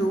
2।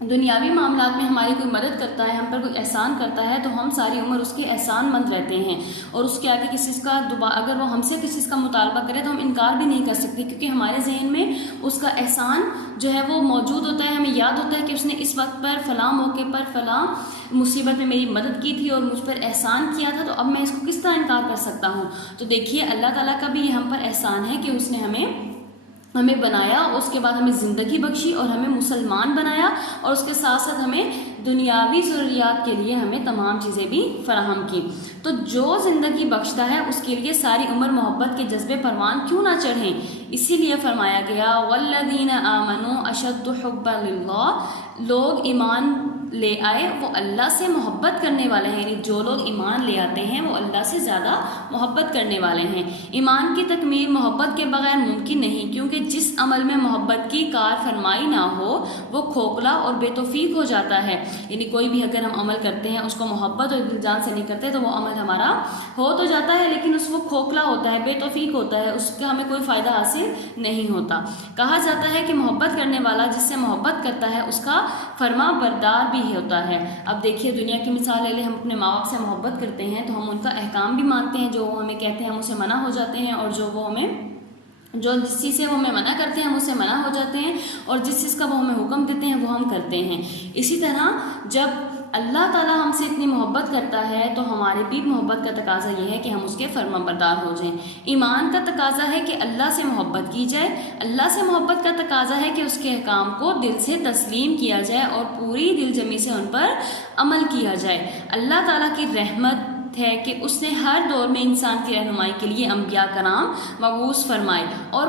دنیاوی معاملات میں ہماری کوئی مدد کرتا ہے، ہم پر کوئی احسان کرتا ہے، تو ہم ساری عمر اس کے احسان مند رہتے ہیں، اور اس کے آگے کسی چیز کا اگر وہ ہم سے کسی چیز کا مطالبہ کرے تو ہم انکار بھی نہیں کر سکتے، کیونکہ ہمارے ذہن میں اس کا احسان جو ہے وہ موجود ہوتا ہے، ہمیں یاد ہوتا ہے کہ اس نے اس وقت پر فلاں موقع پر فلاں مصیبت میں میری مدد کی تھی اور مجھ پر احسان کیا تھا، تو اب میں اس کو کس طرح انکار کر سکتا ہوں۔ تو دیکھیے اللہ تعالیٰ کا بھی یہ ہم پر احسان ہے کہ اس نے ہمیں بنایا، اس کے بعد ہمیں زندگی بخشی اور ہمیں مسلمان بنایا، اور اس کے ساتھ ساتھ ہمیں دنیاوی ضروریات کے لیے ہمیں تمام چیزیں بھی فراہم کی۔ تو جو زندگی بخشتا ہے اس کے لیے ساری عمر محبت کے جذبے پروان کیوں نہ چڑھیں، اسی لیے فرمایا گیا والذین آمنوا اشد حبا للہ، لوگ ایمان لے آئے وہ اللہ سے محبت کرنے والے ہیں، یعنی جو لوگ ایمان لے آتے ہیں وہ اللہ سے زیادہ محبت کرنے والے ہیں۔ ایمان کی تکمیل محبت کے بغیر ممکن نہیں، کیونکہ جس عمل میں محبت کی کار فرمائی نہ ہو وہ کھوکھلا اور بے توفیق ہو جاتا ہے، یعنی کوئی بھی اگر ہم عمل کرتے ہیں اس کو محبت اور دل جان سے نہیں کرتے تو وہ عمل ہمارا ہو تو جاتا ہے لیکن اس وہ کھوکھلا ہوتا ہے، بے توفیق ہوتا ہے، اس کا ہمیں کوئی فائدہ حاصل نہیں ہوتا۔ کہا جاتا ہے کہ محبت کرنے والا جس سے محبت کرتا ہے اس کا فرما بردار بھی ہوتا ہے۔ اب دیکھیے دنیا کی مثال لے لیں، ہم اپنے ماں باپ سے محبت کرتے ہیں تو ہم ان کا احکام بھی مانتے ہیں، جو وہ ہمیں کہتے ہیں ہم اسے منع ہو جاتے ہیں، اور جس چیز سے وہ ہمیں منع کرتے ہیں ہم اس سے منع ہو جاتے ہیں، اور جس چیز کا وہ ہمیں حکم دیتے ہیں وہ ہم کرتے ہیں۔ اسی طرح جب اللہ تعالیٰ ہم سے اتنی محبت کرتا ہے تو ہمارے بھی محبت کا تقاضا یہ ہے کہ ہم اس کے فرما بردار ہو جائیں۔ ایمان کا تقاضا ہے کہ اللہ سے محبت کی جائے، اللہ سے محبت کا تقاضا ہے کہ اس کے احکام کو دل سے تسلیم کیا جائے اور پوری دل جمی سے ان پر عمل کیا جائے۔ اللہ تعالیٰ کی رحمت ہے کہ اس نے ہر دور میں انسان کی رہنمائی کے لیے انبیاء کرام مبعوث فرمائے اور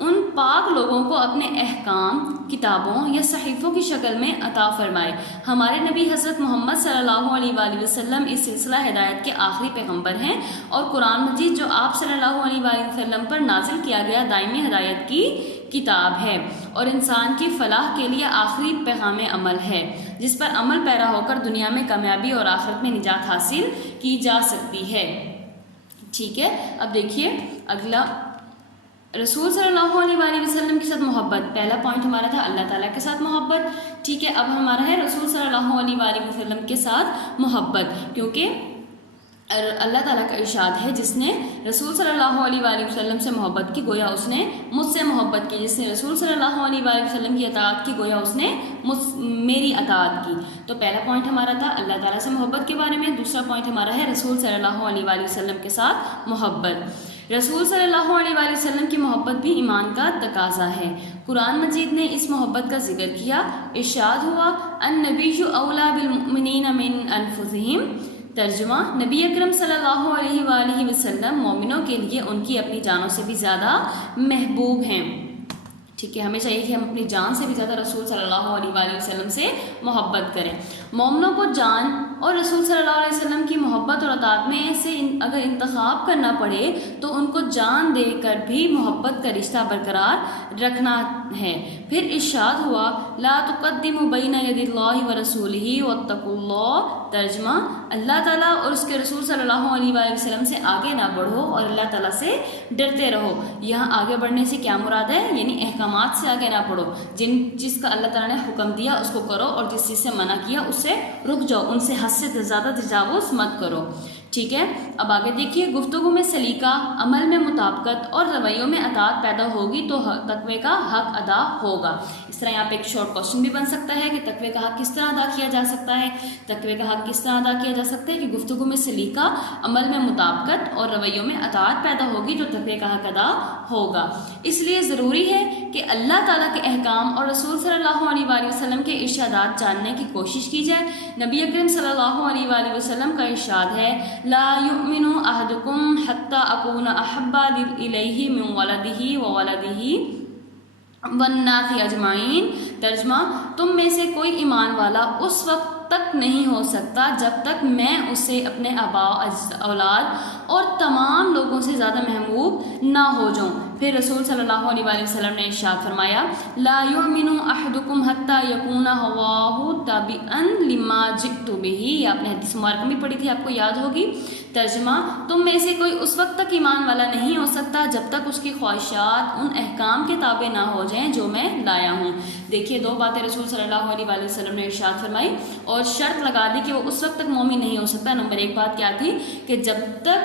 ان پاک لوگوں کو اپنے احکام کتابوں یا صحیفوں کی شکل میں عطا فرمائے۔ ہمارے نبی حضرت محمد صلی اللہ علیہ وآلہ وسلم اس سلسلہ ہدایت کے آخری پیغمبر ہیں، اور قرآن مجید جو آپ صلی اللہ علیہ وآلہ وسلم پر نازل کیا گیا دائمی ہدایت کی کتاب ہے، اور انسان کی فلاح کے لیے آخری پیغام عمل ہے جس پر عمل پیرا ہو کر دنیا میں کامیابی اور آخرت میں نجات حاصل کی جا سکتی ہے۔ ٹھیک ہے، اب دیکھیے اگلا، رسول صلی اللہ علیہ وآلہ وسلم کے ساتھ محبت۔ پہلا پوائنٹ ہمارا تھا اللہ تعالیٰ کے ساتھ محبت، ٹھیک ہے، اب ہمارا ہے رسول صلی اللہ علیہ وآلہ وسلم کے ساتھ محبت، کیونکہ اللہ تعالیٰ کا ارشاد ہے جس نے رسول صلی اللہ علیہ وآلہ وسلم سے محبت کی گویا اس نے مجھ سے محبت کی، جس نے رسول صلی اللہ علیہ وآلہ وسلم کی اطاعت کی گویا اس نے میری اطاعت کی۔ تو پہلا پوائنٹ ہمارا تھا اللہ تعالیٰ سے محبت کے بارے میں، دوسرا پوائنٹ ہمارا ہے رسول صلی اللہ علیہ وآلہ وسلم کے ساتھ محبت۔ رسول صلی اللہ علیہ وآلہ وسلم کی محبت بھی ایمان کا تقاضا ہے۔ قرآن مجید نے اس محبت کا ذکر کیا، ارشاد ہوا النبی اولیٰ بالمؤمنین من انفسہم، ترجمہ نبی اکرم صلی اللہ علیہ وآلہ وسلم مومنوں کے لیے ان کی اپنی جانوں سے بھی زیادہ محبوب ہیں۔ ٹھیک ہے، ہمیں چاہیے کہ ہم اپنی جان سے بھی زیادہ رسول صلی اللہ علیہ وآلہ وسلم سے محبت کریں۔ مومنوں کو جان اور رسول صلی اللہ علیہ وسلم کی محبت اور اطاعت میں سے اگر انتخاب کرنا پڑے تو ان کو جان دے کر بھی محبت کا رشتہ برقرار رکھنا ہے۔ پھر ارشاد ہوا لا تقدموا بین ید اللہ ورسولہ واتقوا اللہ، ترجمہ اللہ تعالیٰ اور اس کے رسول صلی اللہ علیہ وآلہ وسلم سے آگے نہ بڑھو اور اللہ تعالیٰ سے ڈرتے رہو۔ یہاں آگے بڑھنے سے کیا مراد ہے؟ یعنی احکامات سے آگے نہ بڑھو، جن چیز کا اللہ تعالیٰ نے حکم دیا اس کو کرو اور جس چیز سے منع کیا اس سے رک جاؤ، ان سے حد سے زیادہ تجاوز مت کرو۔ ٹھیک ہے، اب آگے دیکھیے گفتگو میں سلیقہ، عمل میں مطابقت اور رویوں میں اطاعت پیدا ہوگی تو تقوی کا حق ادا ہوگا۔ اس طرح یہاں پہ ایک شارٹ کوشچن بھی بن سکتا ہے کہ تقوی کا حق کس طرح ادا کیا جا سکتا ہے؟ تقوی کا حق کس طرح ادا کیا جا سکتا ہے کہ گفتگو میں سلیقہ، عمل میں مطابقت اور رویوں میں اطاعت پیدا ہوگی تو تقوی کا حق ادا ہوگا۔ اس لیے ضروری ہے کہ اللہ تعالیٰ کے احکام اور رسول صلی اللہ علیہ وآلہ وسلم کے ارشادات جاننے کی کوشش کی جائے۔ نبی اکرم صلی اللہ علیہ وآلہ وسلم کا ارشاد ہے لا یؤمن احدکم حتی اکون احب الیہ من ولدہ وولدہ والناس اجمعین، ترجمہ تم میں سے کوئی ایمان والا اس وقت تک نہیں ہو سکتا جب تک میں اسے اپنے آبا اولاد اور تمام لوگوں سے زیادہ محبوب نہ ہو جاؤں۔ پھر رسول صلی اللہ علیہ وآلہ وسلم نے ارشاد فرمایا لا یؤمن احدکم حتی یکون ہواہ تابعا لما جئت بہ، یہ آپ نے حدیث مبارکہ بھی پڑھی تھی، آپ کو یاد ہوگی۔ ترجمہ، تم میں سے کوئی اس وقت تک ایمان والا نہیں ہو سکتا جب تک اس کی خواہشات ان احکام کے تابع نہ ہو جائیں جو میں لایا ہوں۔ دیکھیے دو باتیں رسول صلی اللہ علیہ وآلہ وسلم نے ارشاد فرمائی اور شرط لگا دی کہ وہ اس وقت تک مومن نہیں ہو سکتا۔ نمبر ایک بات کیا تھی کہ جب تک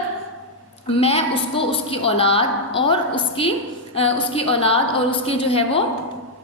میں اس کو اس کی اولاد اور اس کے جو ہے وہ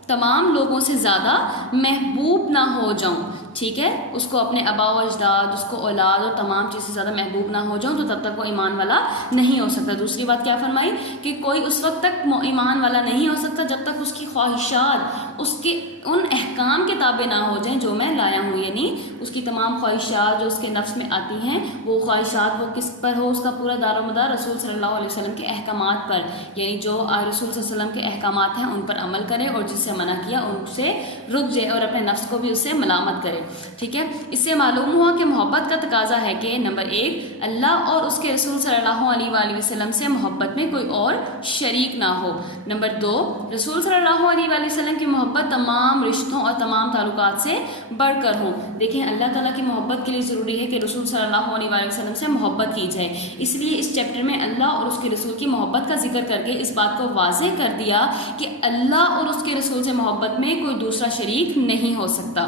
تمام لوگوں سے زیادہ محبوب نہ ہو جاؤں، ٹھیک ہے، اس کو اپنے آبا و اجداد، اس کو اولاد اور تمام چیز سے زیادہ محبوب نہ ہو جاؤں تو تب تک وہ ایمان والا نہیں ہو سکتا۔ دوسری بات کیا فرمائی کہ کوئی اس وقت تک ایمان والا نہیں ہو سکتا جب تک اس کی خواہشات اس کے ان احکام کے تابع نہ ہو جائیں جو میں لایا ہوں، یعنی اس کی تمام خواہشات جو اس کے نفس میں آتی ہیں وہ خواہشات وہ کس پر ہو، اس کا پورا دار و مدار رسول صلی اللہ علیہ وسلم کے احکامات پر، یعنی جو رسول صلی اللہ علیہ وسلم کے احکامات ہیں ان پر عمل کرے اور جس سے منع کیا ان سے رک جائے اور اپنے نفس کو بھی اس سے ملامت کرے، ٹھیک ہے۔ اس سے معلوم ہوا کہ محبت کا تقاضا ہے کہ نمبر ایک اللہ اور اس کے رسول صلی اللہ علیہ وآلہ وسلم سے محبت میں کوئی اور شریک نہ ہو۔ نمبر دو، رسول صلی اللہ علیہ وآلہ وسلم کی محبت تمام رشتوں اور تمام تعلقات سے بڑھ کر ہو۔ دیکھیں اللہ تعالیٰ کی محبت کے لیے ضروری ہے کہ رسول صلی اللہ علیہ وآلہ وسلم سے محبت کی جائے، اس لیے اس چیپٹر میں اللہ اور اس کے رسول کی محبت کا ذکر کر کے اس بات کو واضح کر دیا کہ اللہ اور اس کے رسول سے محبت میں کوئی دوسرا شریک نہیں ہو سکتا،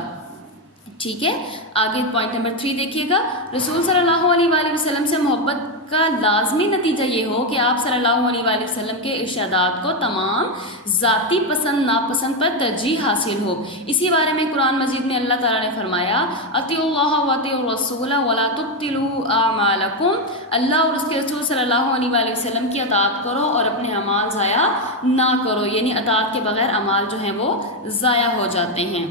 ٹھیک ہے۔ آگے پوائنٹ نمبر 3 دیکھیے گا، رسول صلی اللہ علیہ وآلہ وسلم سے محبت کا لازمی نتیجہ یہ ہو کہ آپ صلی اللہ علیہ وآلہ وسلم کے ارشادات کو تمام ذاتی پسند ناپسند پر ترجیح حاصل ہو۔ اسی بارے میں قرآن مجید میں اللہ تعالیٰ نے فرمایا اطیعوا اللہ واطیعوا الرسول ولا تبطلوا اعمالکم، اللہ اور اس کے رسول صلی اللہ علیہ وآلہ وسلم کی اطاعت کرو اور اپنے اعمال ضائع نہ کرو، یعنی اطاعت کے بغیر اعمال جو ہیں وہ ضائع ہو جاتے ہیں۔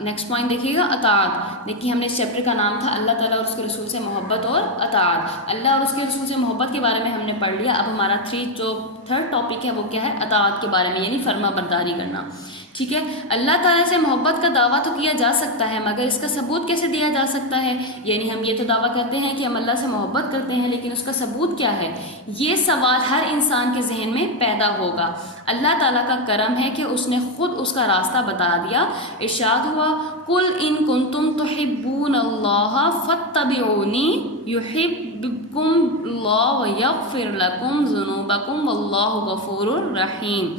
نیکسٹ پوائنٹ دیکھیے گا اطاعت۔ دیکھیے ہم نے اس چیپٹر کا نام تھا اللہ تعالیٰ اور اس کے رسول سے محبت اور اطاعت۔ اللہ اور اس کے رسول سے محبت کے بارے میں ہم نے پڑھ لیا، اب ہمارا تھرڈ ٹاپک ہے وہ کیا ہے، اطاعت کے بارے میں، یعنی فرما برداری کرنا، ٹھیک ہے۔ اللہ تعالیٰ سے محبت کا دعویٰ تو کیا جا سکتا ہے مگر اس کا ثبوت کیسے دیا جا سکتا ہے، یعنی ہم یہ تو دعویٰ کرتے ہیں کہ ہم اللہ سے محبت کرتے ہیں لیکن اس کا ثبوت کیا ہے، یہ سوال ہر انسان کے ذہن میں پیدا ہوگا۔ اللہ تعالیٰ کا کرم ہے کہ اس نے خود اس کا راستہ بتا دیا، ارشاد ہوا قل ان کنتم تحبون اللہ فاتبعونی یحببکم اللہ ویغفر لکم ذنوبکم واللہ غفور رحیم۔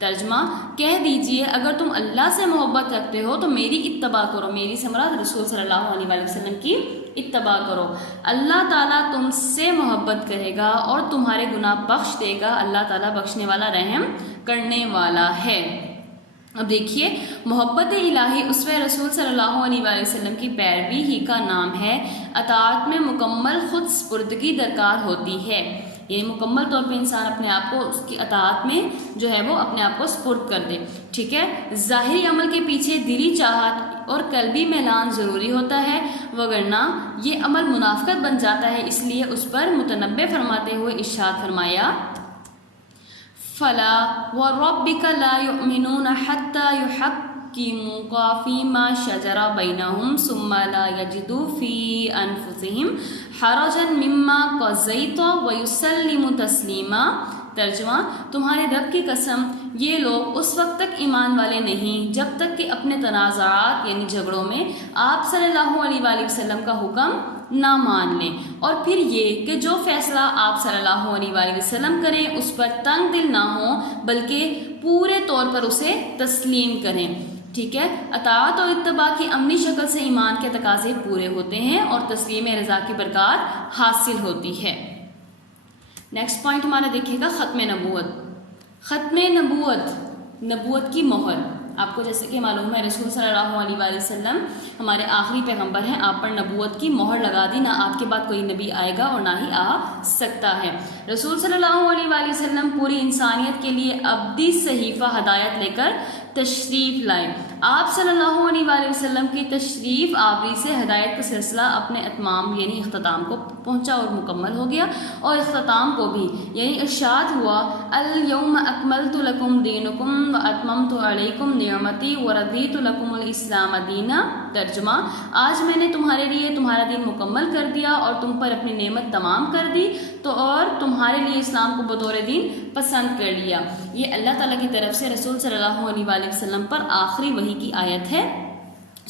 ترجمہ، کہہ دیجئے اگر تم اللہ سے محبت رکھتے ہو تو میری اتباع کرو، میری سے مراد رسول صلی اللہ علیہ وآلہ وسلم کی اتباع کرو، اللہ تعالیٰ تم سے محبت کرے گا اور تمہارے گناہ بخش دے گا، اللہ تعالیٰ بخشنے والا رحم کرنے والا ہے۔ اب دیکھیے محبت الہی اسوہ رسول صلی اللہ علیہ وآلہ وسلم کی پیروی ہی کا نام ہے۔ اطاعت میں مکمل خود سپردگی درکار ہوتی ہے، یعنی مکمل طور پہ انسان اپنے آپ کو اس کی اطاعت میں جو ہے وہ اپنے آپ کو سپرد کر دے، ٹھیک ہے۔ ظاہری عمل کے پیچھے دلی چاہت اور قلبی میلان ضروری ہوتا ہے، وگرنہ یہ عمل منافقت بن جاتا ہے، اس لیے اس پر متنبہ فرماتے ہوئے ارشاد فرمایا فلا وربک لا یؤمنون حتی یحکموک فیما شجر بینہم ثم لا یجدوا فی انفسہم حرجا مما قضیت ویسلموا تسلیما۔ ترجمہ، تمہارے رب کی قسم یہ لوگ اس وقت تک ایمان والے نہیں جب تک کہ اپنے تنازعات یعنی جھگڑوں میں آپ صلی اللہ علیہ وآلہ وسلم کا حکم نہ مان لیں، اور پھر یہ کہ جو فیصلہ آپ صلی اللہ علیہ وآلہ وسلم کریں اس پر تنگ دل نہ ہوں بلکہ پورے طور پر اسے تسلیم کریں، ٹھیک ہے۔ اطاعت اور اتباع کی عملی شکل سے ایمان کے تقاضے پورے ہوتے ہیں اور تسلیم رضا کی برکات حاصل ہوتی ہے۔ نیکسٹ پوائنٹ ہمارا دیکھیے گا ختم نبوت۔ ختم نبوت کی مہر، آپ کو جیسے کہ معلوم ہے رسول صلی اللہ علیہ وآلہ وسلم ہمارے آخری پیغمبر ہیں، آپ پر نبوت کی مہر لگا دی، نہ آپ کے بعد کوئی نبی آئے گا اور نہ ہی آ سکتا ہے۔ رسول صلی اللہ علیہ وآلہ وسلم پوری انسانیت کے لیے ابدی صحیفہ ہدایت لے کر تشریف لائے۔ آپ صلی اللہ علیہ وآلہ وسلم کی تشریف آوری سے ہدایت کا سلسلہ اپنے اتمام یعنی اختتام کو پہنچا اور مکمل ہو گیا، اور اختتام کو بھی یعنی ارشاد ہوا الیوم اکملت لکم دینکم واتممت علیکم نعمتی ورضیت لکم الاسلام دینا۔ ترجمہ، آج میں نے تمہارے لیے تمہارا دین مکمل کر دیا اور تم پر اپنی نعمت تمام کر دی تو اور تمہارے لیے اسلام کو بطور دین پسند کر لیا۔ یہ اللہ تعالیٰ کی طرف سے رسول صلی اللہ علیہ وآلہ وسلم پر آخری وحی کی آیت ہے،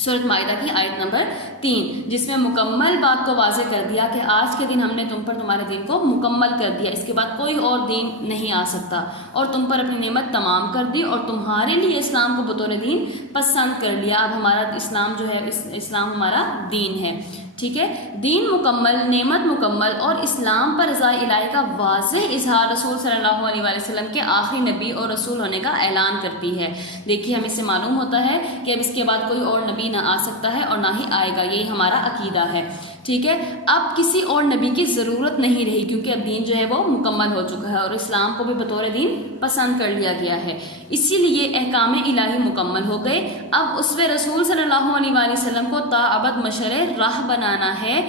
سورۃ مائدہ کی آیت نمبر 3، جس میں مکمل بات کو واضح کر دیا کہ آج کے دن ہم نے تم پر تمہارے دین کو مکمل کر دیا، اس کے بعد کوئی اور دین نہیں آ سکتا، اور تم پر اپنی نعمت تمام کر دی اور تمہارے لیے اسلام کو بطور دین پسند کر لیا۔ اب ہمارا اسلام جو ہے اسلام ہمارا دین ہے، ٹھیک ہے۔ دین مکمل، نعمت مکمل اور اسلام پر رضا الہی کا واضح اظہار رسول صلی اللہ علیہ وآلہ وسلم کے آخری نبی اور رسول ہونے کا اعلان کرتی ہے۔ دیکھیے ہمیں اس سے معلوم ہوتا ہے کہ اب اس کے بعد کوئی اور نبی نہ آ سکتا ہے اور نہ ہی آئے گا، یہی ہمارا عقیدہ ہے، ٹھیک ہے۔ اب کسی اور نبی کی ضرورت نہیں رہی کیونکہ اب دین جو ہے وہ مکمل ہو چکا ہے اور اسلام کو بھی بطور دین پسند کر لیا گیا ہے، اسی لیے احکام الہی مکمل ہو گئے۔ اب اسوہ رسول صلی اللہ علیہ وآلہ وسلم کو تا ابد مشر راہ بنانا ہے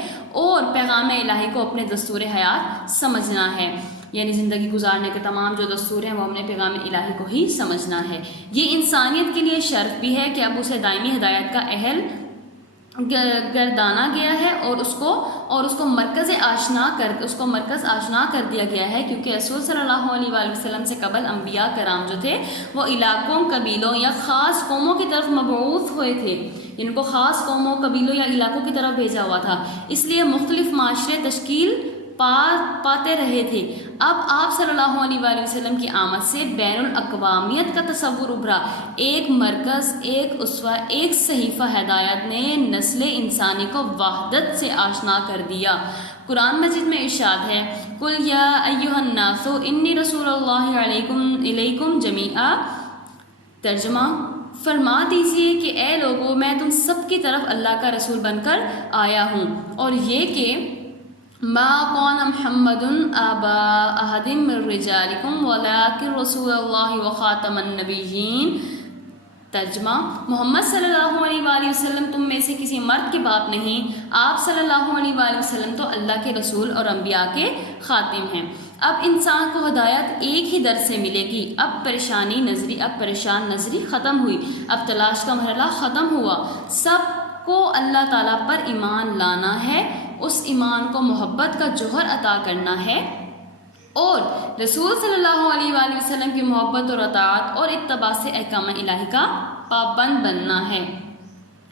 اور پیغام الہی کو اپنے دستور حیات سمجھنا ہے، یعنی زندگی گزارنے کے تمام جو دستور ہیں وہ ہم نے پیغام الہی کو ہی سمجھنا ہے۔ یہ انسانیت کے لیے شرف بھی ہے کہ اب اسے دائمی ہدایت کا اہل گردانا گیا ہے اور اس کو مرکز آشنا کر دیا گیا ہے، کیونکہ رسول صلی اللہ علیہ وآلہ وسلم سے قبل انبیاء کرام جو تھے وہ علاقوں، قبیلوں یا خاص قوموں کی طرف مبعوث ہوئے تھے، ان کو خاص قوموں، قبیلوں یا علاقوں کی طرف بھیجا ہوا تھا، اس لیے مختلف معاشرے تشکیل پاتے رہے تھے۔ اب آپ صلی اللہ علیہ وآلہ وسلم کی آمد سے بین الاقوامیت کا تصور ابھرا، ایک مرکز، ایک اسوہ، ایک صحیفہ ہدایت نے نسل انسانی کو وحدت سے آشنا کر دیا۔ قرآن مجید میں ارشاد ہے قُلْ يَا أَيُّهَا النَّاسُ إِنِّي رَسُولُ اللَّهِ إِلَيْكُمْ جَمِيعًا۔ ترجمہ، فرما دیجئے کہ اے لوگو میں تم سب کی طرف اللہ کا رسول بن کر آیا ہوں، اور یہ کہ ما كان محمد ابا احد من رجالکم ولکن رسول اللہ وخاتم النبیین۔ ترجمہ، محمد صلی اللہ علیہ وآلہ وسلم تم میں سے کسی مرد کے باپ نہیں، آپ صلی اللہ علیہ وآلہ وسلم تو اللہ کے رسول اور انبیاء کے خاتم ہیں۔ اب انسان کو ہدایت ایک ہی در سے ملے گی۔ اب پریشان نظری ختم ہوئی، اب تلاش کا مرحلہ ختم ہوا، سب کو اللہ تعالیٰ پر ایمان لانا ہے، اس ایمان کو محبت کا جوہر عطا کرنا ہے اور رسول صلی اللہ علیہ وآلہ وسلم کی محبت اور اطاعت اور اتباع سے احکام الہی کا پابند بننا ہے۔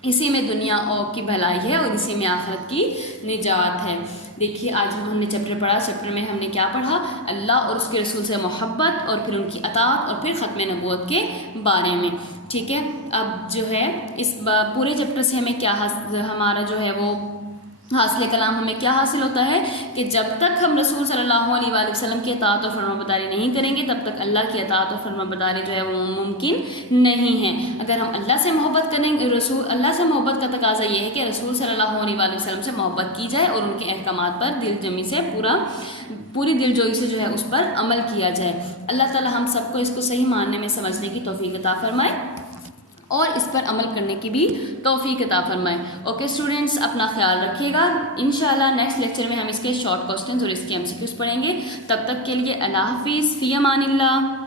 اسی میں دنیا کی بھلائی ہے اور اسی میں آخرت کی نجات ہے۔ دیکھیے آج ہم نے چیپٹر پڑھا، چیپٹر میں ہم نے کیا پڑھا؟ اللہ اور اس کے رسول سے محبت اور پھر ان کی اطاعت اور پھر ختم نبوت کے بارے میں، ٹھیک ہے۔ اب جو ہے اس پورے چیپٹر سے ہمیں کیا ہمارا جو ہے وہ حاصل کلام ہمیں کیا حاصل ہوتا ہے کہ جب تک ہم رسول صلی اللہ علیہ وآلہ وسلم کی اطاعت اور فرما برداری نہیں کریں گے تب تک اللہ کی اطاعت اور فرما برداری جو ہے وہ ممکن نہیں ہے۔ اگر ہم اللہ سے محبت کریں گے، اللہ سے محبت کا تقاضا یہ ہے کہ رسول صلی اللہ علیہ وآلہ وسلم سے محبت کی جائے اور ان کے احکامات پر دل جمی سے پوری دل جوئی سے جو ہے اس پر عمل کیا جائے۔ اللہ تعالی ہم سب کو اس کو صحیح ماننے میں سمجھنے کی توفیق عطا فرمائے اور اس پر عمل کرنے کی بھی توفیق عطا فرمائے۔ اوکے اسٹوڈنٹس، اپنا خیال رکھیے گا، انشاءاللہ نیکسٹ لیکچر میں ہم اس کے شارٹ کوسچنز اور اس کے MCQs پڑھیں گے۔ تب تک کے لیے اللہ حافظ، فی امان اللہ۔